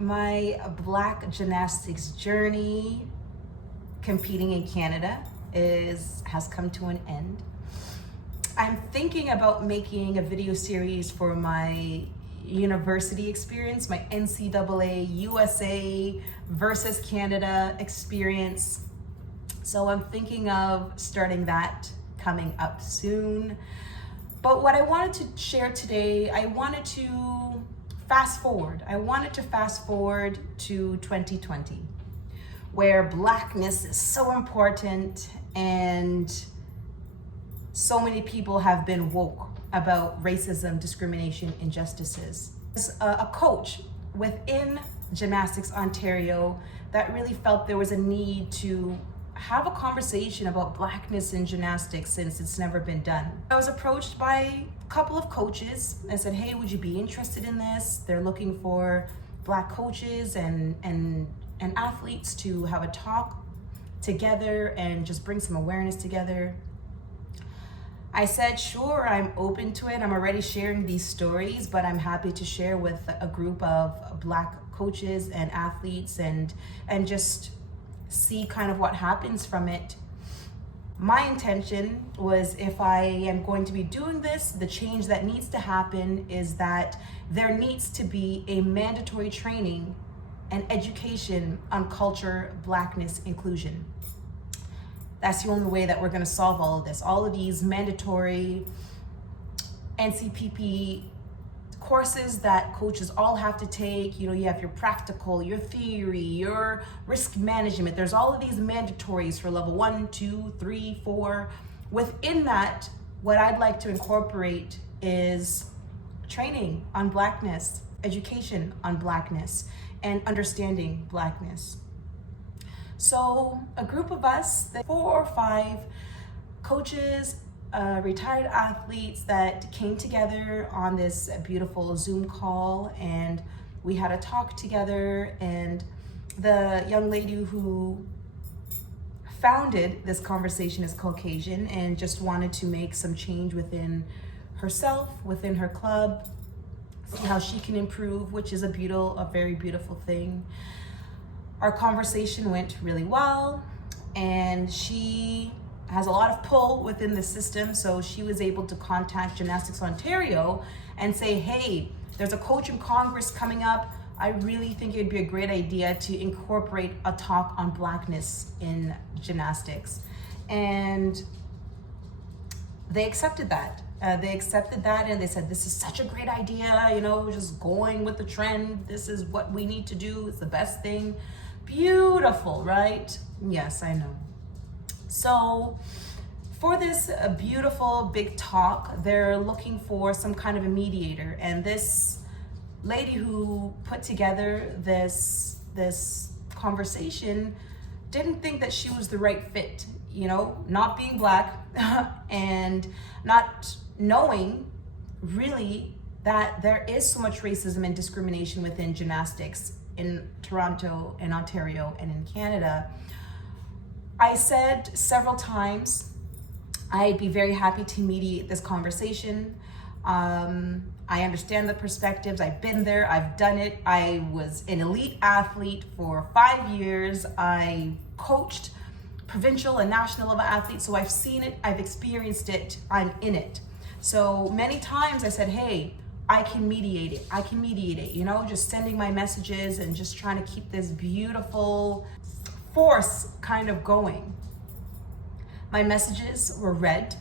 My Black gymnastics journey competing in Canada has come to an end. I'm thinking about making a video series for my university experience, my NCAA USA versus Canada experience. So I'm thinking of starting that coming up soon. But what I wanted to share today, I wanted to fast forward. I wanted to fast forward to 2020, where Blackness is so important and so many people have been woke about racism, discrimination, injustices. As a coach within Gymnastics Ontario that really felt there was a need to have a conversation about Blackness in gymnastics since it's never been done. I was approached by a couple of coaches and said, hey, would you be interested in this? They're looking for Black coaches and athletes to have a talk together and just bring some awareness together. I said, sure, I'm open to it. I'm already sharing these stories, but I'm happy to share with a group of Black coaches and athletes and just see kind of what happens from it. My intention was, if I am going to be doing this, the change that needs to happen is that there needs to be a mandatory training and education on culture, Blackness, inclusion. That's the only way that we're going to solve all of this. All of these mandatory NCPP courses that coaches all have to take. You know, you have your practical, your theory, your risk management. There's all of these mandatories for level 1, 2, 3, 4. Within that, what I'd like to incorporate is training on Blackness, education on Blackness, and understanding Blackness. So a group of us, 4 or 5 coaches, retired athletes that came together on this beautiful Zoom call, and we had a talk together. And the young lady who founded this conversation is Caucasian and just wanted to make some change within herself, within her club, see how she can improve, which is a very beautiful thing. Our conversation went really well, and she has a lot of pull within the system, so she was able to contact Gymnastics Ontario and say, hey, there's a coach in Congress coming up. I really think it'd be a great idea to incorporate a talk on Blackness in gymnastics. And they accepted that. And they said, this is such a great idea, you know, just going with the trend. This is what we need to do. It's the best thing. Beautiful, right? Yes, I know. So for this beautiful big talk, they're looking for some kind of a mediator. And this lady who put together this conversation didn't think that she was the right fit, you know, not being Black and not knowing really that there is so much racism and discrimination within gymnastics in Toronto and Ontario and in Canada. I said several times I'd be very happy to mediate this conversation. I understand the perspectives. I've been there, I've done it. I was an elite athlete for 5 years. I coached provincial and national level athletes, so I've seen it, I've experienced it, I'm in it. So many times I said, hey, I can mediate it, you know, just sending my messages and just trying to keep this beautiful force kind of going. My messages were read,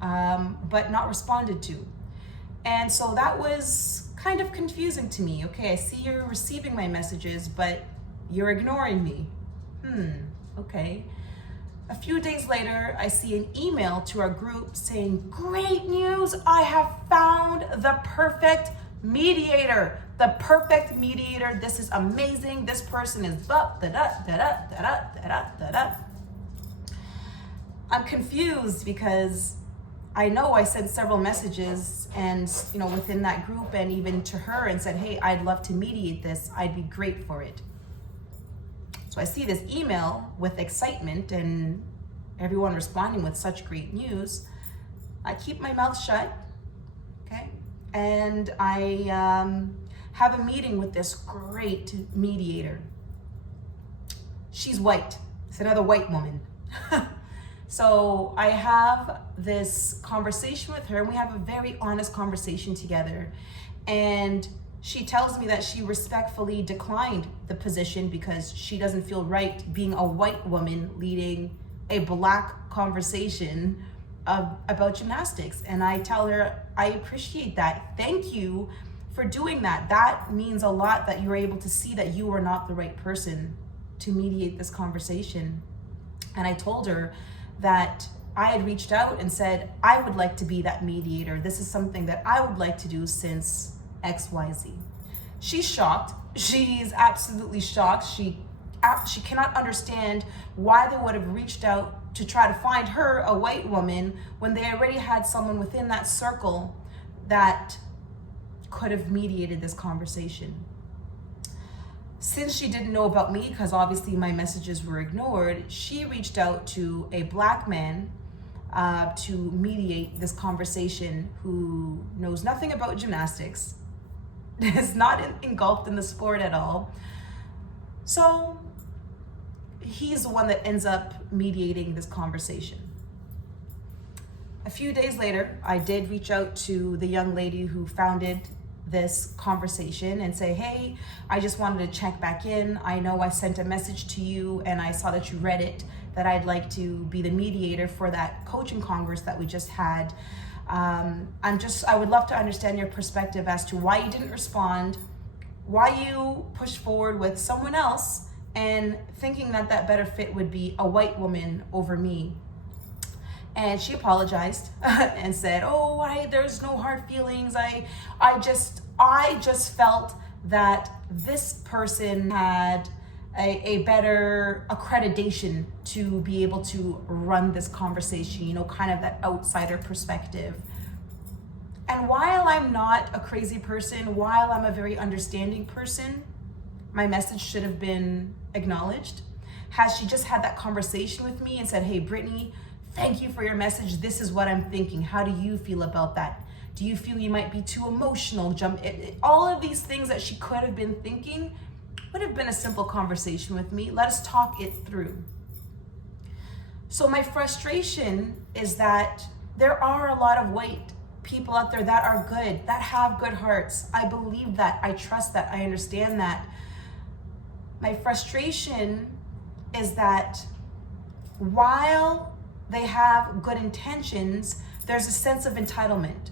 but not responded to. And so that was kind of confusing to me. Okay, I see you're receiving my messages, but you're ignoring me. Okay. A few days later, I see an email to our group saying, great news, I have found the perfect mediator. The perfect mediator. This is amazing. This person is I'm confused because I know I sent several messages and, you know, within that group and even to her and said, hey, I'd love to mediate this. I'd be great for it. So I see this email with excitement and everyone responding with such great news. I keep my mouth shut, okay? And I have a meeting with this great mediator. She's white. It's another white woman. So I have this conversation with her, and we have a very honest conversation together. And she tells me that she respectfully declined the position because she doesn't feel right being a white woman leading a Black conversation about gymnastics. And I tell her, I appreciate that. Thank you for doing that. That means a lot that you're able to see that you are not the right person to mediate this conversation. And I told her that I had reached out and said, I would like to be that mediator. This is something that I would like to do since XYZ. She's shocked. She's absolutely shocked. She cannot understand why they would have reached out to try to find her, a white woman, when they already had someone within that circle that could have mediated this conversation. Since she didn't know about me, because obviously my messages were ignored, she reached out to a Black man to mediate this conversation, who knows nothing about gymnastics, is not engulfed in the sport at all. So he's the one that ends up mediating this conversation. A few days later, I did reach out to the young lady who founded this conversation and say, hey, I just wanted to check back in. I know I sent a message to you and I saw that you read it, that I'd like to be the mediator for that coaching congress that we just had. I would love to understand your perspective as to why you didn't respond, why you pushed forward with someone else and thinking that that better fit would be a white woman over me. And she apologized and said, oh, there's no hard feelings. I just felt that this person had a better accreditation to be able to run this conversation, kind of that outsider perspective. And while I'm not a crazy person, while I'm a very understanding person, my message should have been acknowledged. Has she just had that conversation with me and said, hey, Brittany, thank you for your message. This is what I'm thinking. How do you feel about that? Do you feel you might be too emotional? All of these things that she could have been thinking would have been a simple conversation with me. Let us talk it through. So my frustration is that there are a lot of white people out there that are good, that have good hearts. I believe that. I trust that. I understand that. My frustration is that while they have good intentions, there's a sense of entitlement.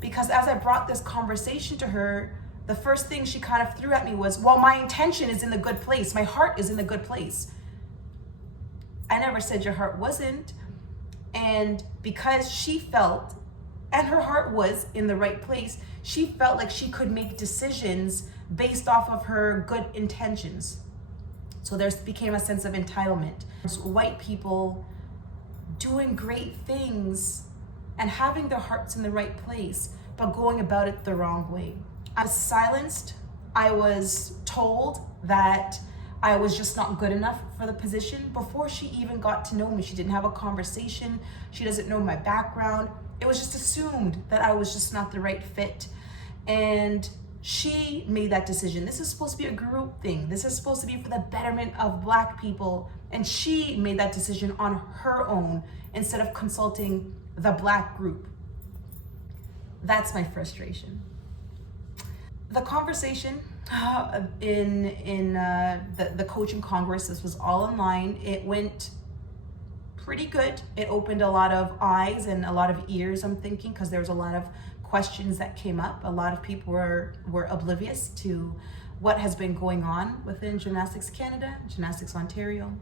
Because as I brought this conversation to her, the first thing she kind of threw at me was, well, my intention is in the good place. My heart is in the good place. I never said your heart wasn't. And because she felt, and her heart was in the right place, she felt like she could make decisions based off of her good intentions. So there became a sense of entitlement. White people doing great things and having their hearts in the right place, but going about it the wrong way. I was silenced. I was told that I was just not good enough for the position before she even got to know me. She didn't have a conversation. She doesn't know my background. It was just assumed that I was just not the right fit. And she made that decision. This is supposed to be a group thing. This is supposed to be for the betterment of Black people. And she made that decision on her own instead of consulting the Black group. That's my frustration. The conversation in the coaching congress, this was all online. It went pretty good. It opened a lot of eyes and a lot of ears, I'm thinking, because there was a lot of questions that came up. A lot of people were oblivious to what has been going on within Gymnastics Canada, Gymnastics Ontario.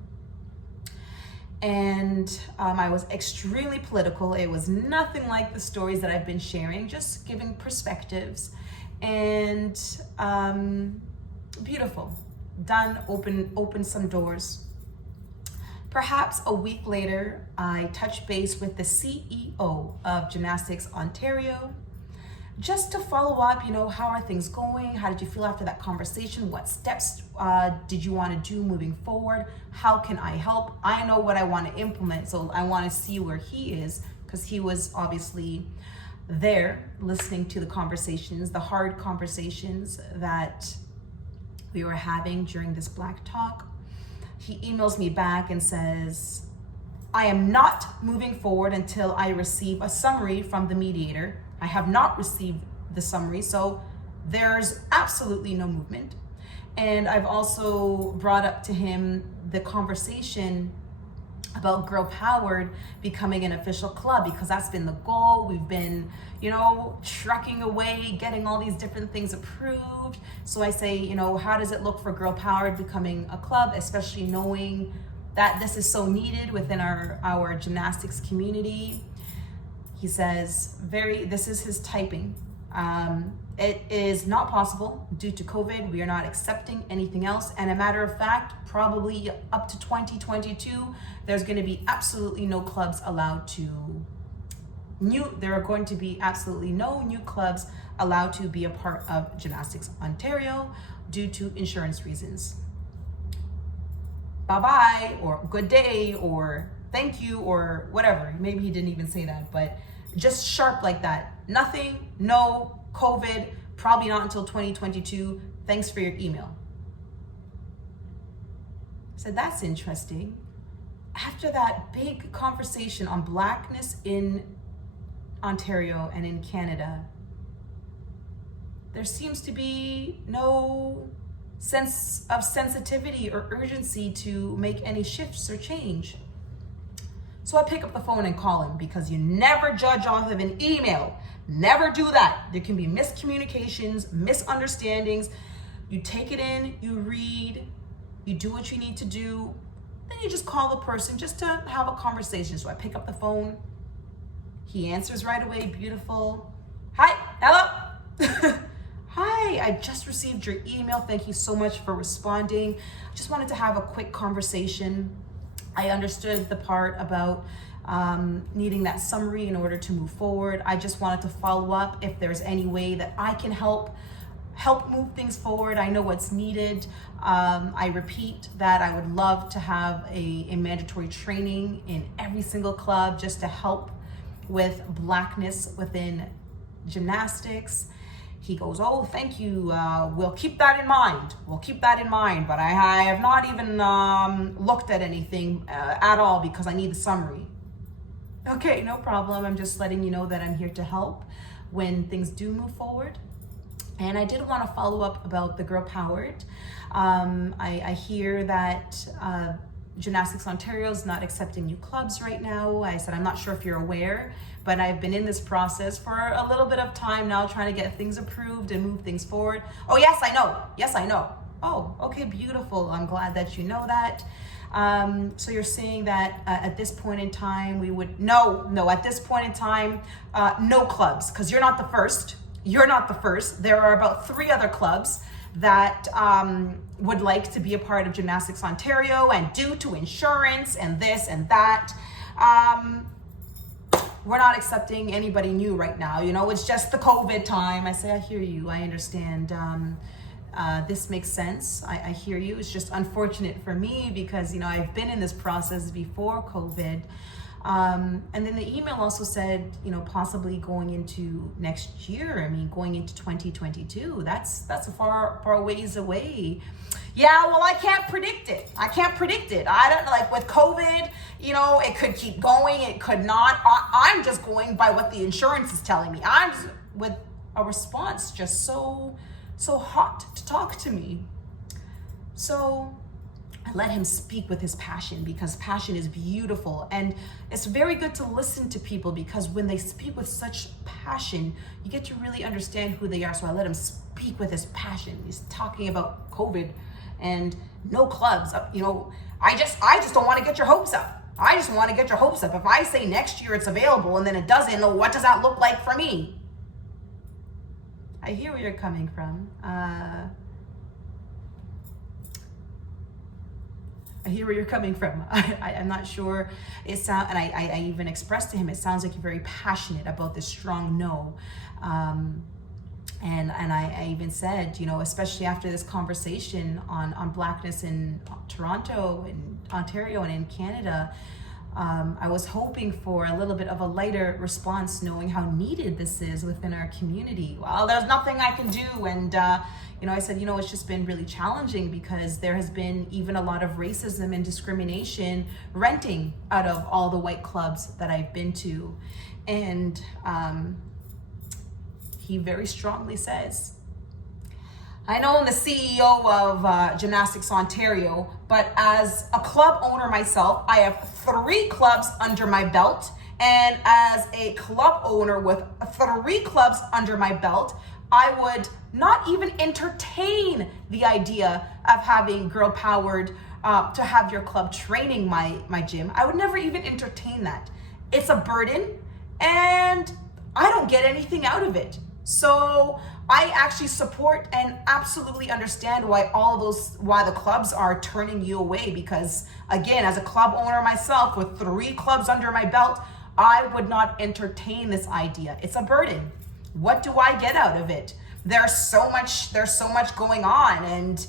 And I was extremely political. It was nothing like the stories that I've been sharing, just giving perspectives. And beautiful, done, opened some doors. Perhaps a week later, I touched base with the CEO of Gymnastics Ontario, just to follow up, how are things going? How did you feel after that conversation? What steps did you want to do moving forward? How can I help? I know what I want to implement, so I want to see where he is, because he was obviously there listening to the conversations, the hard conversations that we were having during this Black Talk. He emails me back and says, I am not moving forward until I receive a summary from the mediator. I have not received the summary, so there's absolutely no movement. And I've also brought up to him the conversation about Girl Powered becoming an official club, because that's been the goal. We've been, trucking away, getting all these different things approved. So I say, how does it look for Girl Powered becoming a club, especially knowing that this is so needed within our gymnastics community? He says, this is his typing. It is not possible due to COVID. We are not accepting anything else. And a matter of fact, probably up to 2022, there's going to be absolutely no clubs allowed to there are going to be absolutely no new clubs allowed to be a part of Gymnastics Ontario due to insurance reasons. Bye-bye, or good day, or thank you, or whatever. Maybe he didn't even say that, but just sharp like that. Nothing, no, COVID, probably not until 2022. Thanks for your email. So that's interesting. After that big conversation on Blackness in Ontario and in Canada, there seems to be no sense of sensitivity or urgency to make any shifts or change. So I pick up the phone and call him, because you never judge off of an email. Never do that. There can be miscommunications, misunderstandings. You take it in, you read, you do what you need to do, then you just call the person just to have a conversation. So I pick up the phone. He answers right away, beautiful. Hi, hello. Hi, I just received your email. Thank you so much for responding. Just wanted to have a quick conversation. I understood the part about needing that summary in order to move forward. I just wanted to follow up if there's any way that I can help move things forward. I know what's needed. I repeat that I would love to have a mandatory training in every single club just to help with Blackness within gymnastics. He goes, oh, thank you. We'll keep that in mind. But I have not even looked at anything at all, because I need the summary. Okay, no problem. I'm just letting you know that I'm here to help when things do move forward. And I did want to follow up about the Girl Powered. I hear that Gymnastics Ontario is not accepting new clubs right now. I said, I'm not sure if you're aware, but I've been in this process for a little bit of time now, trying to get things approved and move things forward. Oh, yes, I know. Oh, okay, beautiful. I'm glad that you know that. So you're saying that at this point in time, at this point in time, no clubs, because you're not the first. There are about 3 other clubs that would like to be a part of Gymnastics Ontario, and due to insurance and this and that, we're not accepting anybody new right now. It's just the COVID time. I say, I hear you. I understand. This makes sense. I hear you. It's just unfortunate for me because, I've been in this process before COVID. And then the email also said, possibly going into next year. Going into 2022. That's a far ways away. Yeah, well, I can't predict it. I don't with COVID, it could keep going. It could not. I'm just going by what the insurance is telling me. I'm just, with a response just so hot to talk to me. So I let him speak with his passion, because passion is beautiful, and it's very good to listen to people, because when they speak with such passion, you get to really understand who they are. So I let him speak with his passion. He's talking about COVID and no clubs. I just don't want to get your hopes up. If I say next year it's available and then it doesn't, what does that look like for me? I hear where you're coming from. I'm not sure. And I even expressed to him, it sounds like you're very passionate about this strong no. And I even said, especially after this conversation on Blackness in Toronto and Ontario and in Canada, I was hoping for a little bit of a lighter response, knowing how needed this is within our community. Well, there's nothing I can do. And, I said, it's just been really challenging because there has been even a lot of racism and discrimination renting out of all the white clubs that I've been to. And he very strongly says, I know I'm the CEO of Gymnastics Ontario, but as a club owner myself, I have 3 clubs under my belt. And as a club owner with 3 clubs under my belt, I would not even entertain the idea of having girl-powered to have your club training my gym. I would never even entertain that. It's a burden and I don't get anything out of it. So I actually support and absolutely understand why the clubs are turning you away, because again, as a club owner myself with 3 clubs under my belt, I would not entertain this idea. It's a burden. What do I get out of it? There's so much going on, and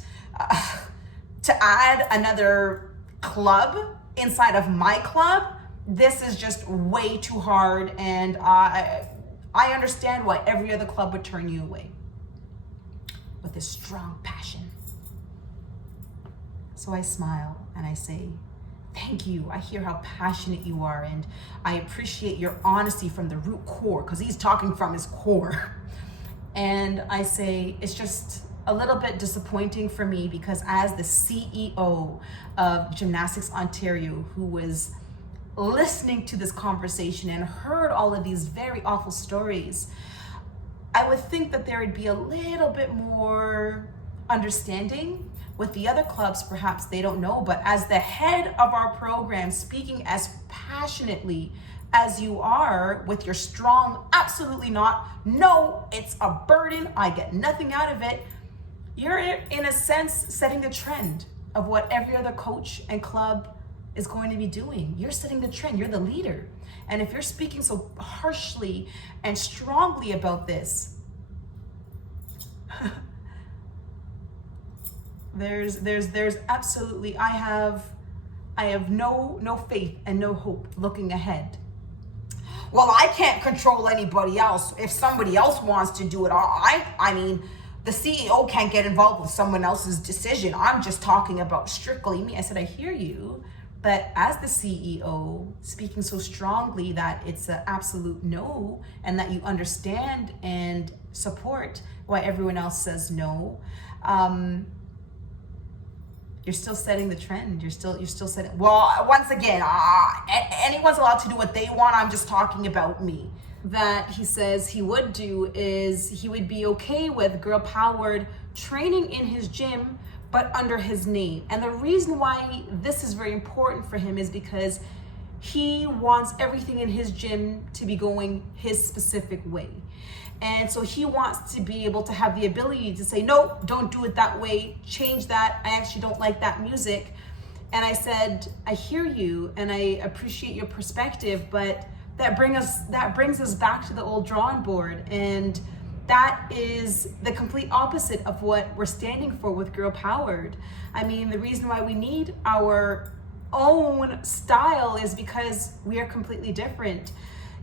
to add another club inside of my club, this is just way too hard, and I understand why every other club would turn you away with this strong passion. So I smile and I say, thank you. I hear how passionate you are, and I appreciate your honesty from the root core, because he's talking from his core. And I say, it's just a little bit disappointing for me, because as the CEO of Gymnastics Ontario, who was listening to this conversation and heard all of these very awful stories, I would think that there would be a little bit more understanding. With the other clubs, perhaps they don't know, but as the head of our program, speaking as passionately as you are with your strong, absolutely not, no, it's a burden, I get nothing out of it, you're in a sense setting the trend of what every other coach and club is going to be doing. You're setting the trend, you're the leader. And if you're speaking so harshly and strongly about this, there's absolutely, I have no faith and no hope looking ahead. Well, I can't control anybody else. If somebody else wants to do it, I mean, the CEO can't get involved with someone else's decision. I'm just talking about strictly me. I said, I hear you, but as the CEO, speaking so strongly that it's an absolute no, and that you understand and support why everyone else says no, you're still setting the trend. You're still setting, well, once again, anyone's allowed to do what they want. I'm just talking about me. That he says he would do is he would be okay with girl-powered training in his gym, but under his name. And the reason why this is very important for him is because he wants everything in his gym to be going his specific way. And so he wants to be able to have the ability to say, no, don't do it that way, change that, I actually don't like that music. And I said, I hear you and I appreciate your perspective, but that brings us back to the old drawing board. And that is the complete opposite of what we're standing for with Girl Powered. I mean, the reason why we need our own style is because we are completely different.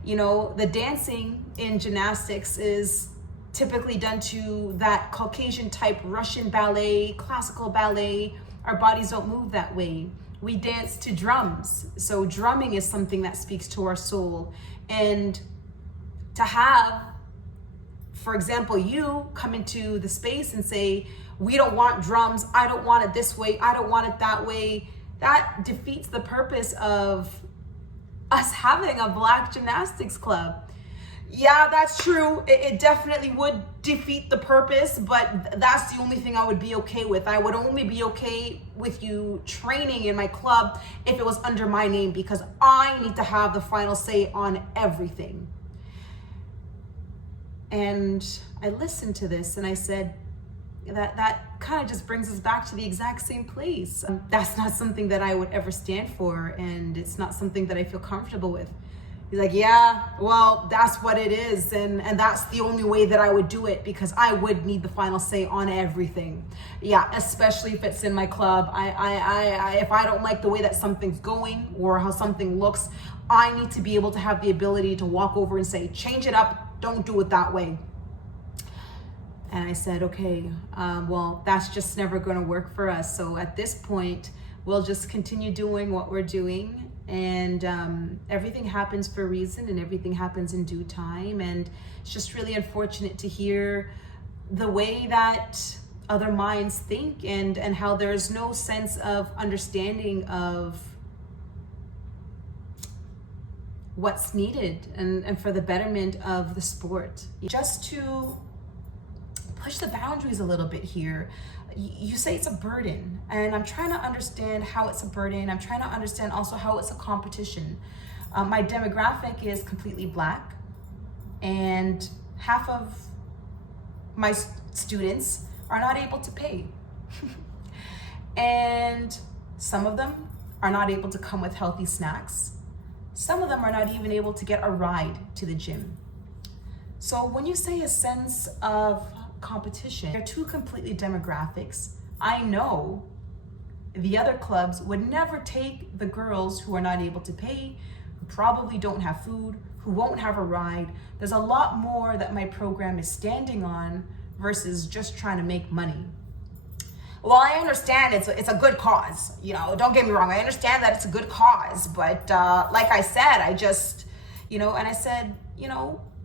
You know, the dancing in gymnastics is typically done to that Caucasian type Russian ballet, classical ballet. Our bodies don't move that way. We dance to drums. So drumming is something that speaks to our soul. And to have, for example, you come into the space and say, we don't want drums, I don't want it this way, I don't want it that way, that defeats the purpose of us having a Black gymnastics club. Yeah, that's true. It definitely would defeat the purpose, but that's the only thing I would be okay with. I would only be okay with you training in my club if it was under my name, because I need to have the final say on everything. And I listened to this and I said, that kind of just brings us back to the exact same place. That's not something that I would ever stand for, and it's not something that I feel comfortable with. He's like, yeah, well, that's what it is. And that's the only way that I would do it, because I would need the final say on everything. Yeah, especially if it's in my club. If I don't like the way that something's going or how something looks, I need to be able to have the ability to walk over and say, change it up, don't do it that way. And I said, okay, well, that's just never going to work for us. So at this point, we'll just continue doing what we're doing. And everything happens for a reason, and everything happens in due time. And it's just really unfortunate to hear the way that other minds think, and how there's no sense of understanding of what's needed and for the betterment of the sport. Just to push the boundaries a little bit here. You say it's a burden, and I'm trying to understand how it's a burden. I'm trying to understand also how it's a competition. My demographic is completely Black, and half of my students are not able to pay. And some of them are not able to come with healthy snacks. Some of them are not even able to get a ride to the gym. So when you say a sense of competition, they're two completely demographics. I know the other clubs would never take the girls who are not able to pay, who probably don't have food, who won't have a ride. There's a lot more that my program is standing on versus just trying to make money. Well, I understand it's a good cause. You know, don't get me wrong. I understand that it's a good cause, but like I said, I just, and I said,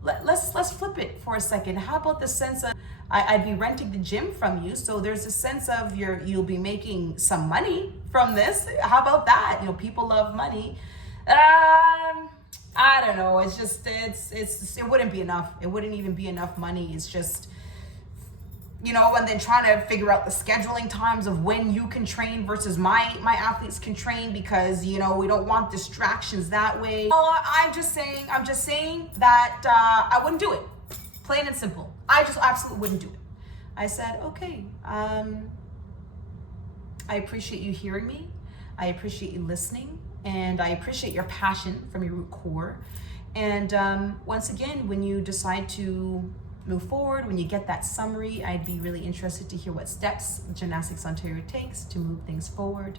let's flip it for a second. How about the sense of I'd be renting the gym from you, so there's a sense of you'll be making some money from this. How about that? People love money. I don't know. It's just it wouldn't be enough. It wouldn't even be enough money. It's just and then trying to figure out the scheduling times of when you can train versus my athletes can train, because we don't want distractions that way. I'm just saying that I wouldn't do it. Plain and simple. I just absolutely wouldn't do it. I said, okay, I appreciate you hearing me. I appreciate you listening, and I appreciate your passion from your root core. And once again, when you decide to move forward, when you get that summary, I'd be really interested to hear what steps Gymnastics Ontario takes to move things forward.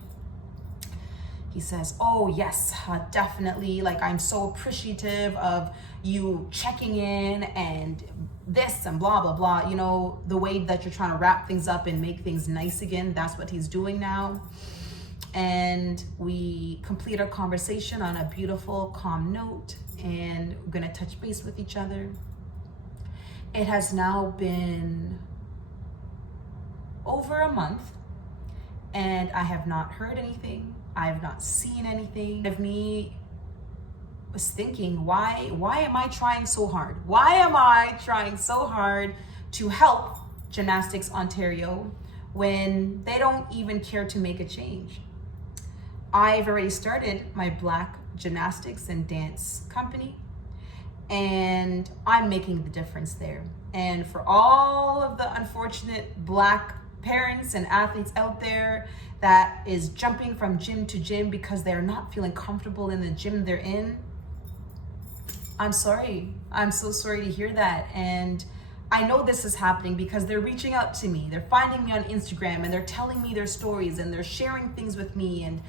He says, oh yes, definitely. Like, I'm so appreciative of you checking in and this and blah, blah, blah. The way that you're trying to wrap things up and make things nice again, that's what he's doing now. And we complete our conversation on a beautiful, calm note, and we're gonna touch base with each other. It has now been over a month, and I have not heard anything. I have not seen anything. Of me was thinking, why am I trying so hard? Why am I trying so hard to help Gymnastics Ontario when they don't even care to make a change? I've already started my Black gymnastics and dance company, and I'm making the difference there. And for all of the unfortunate Black parents and athletes out there that is jumping from gym to gym because they're not feeling comfortable in the gym they're in, I'm sorry. I'm so sorry to hear that. And I know this is happening because they're reaching out to me. They're finding me on Instagram, and they're telling me their stories, and they're sharing things with me. And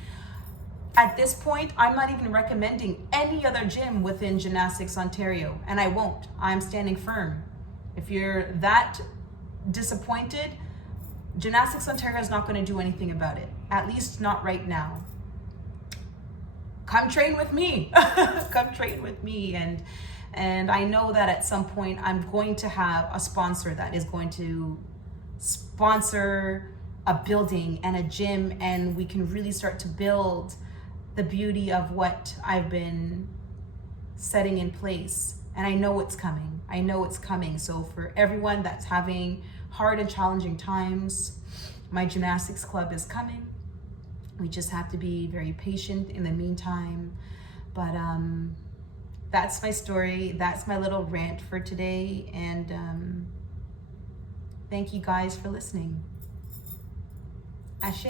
at this point, I'm not even recommending any other gym within Gymnastics Ontario, and I won't. I'm standing firm. If you're that disappointed, Gymnastics Ontario is not going to do anything about it, at least not right now. Come train with me. Come train with me. And I know that at some point I'm going to have a sponsor that is going to sponsor a building and a gym, and we can really start to build the beauty of what I've been setting in place. And I know it's coming. I know it's coming. So for everyone that's having hard and challenging times, my gymnastics club is coming. We just have to be very patient in the meantime. But that's my story. That's my little rant for today. And thank you guys for listening. Ashe.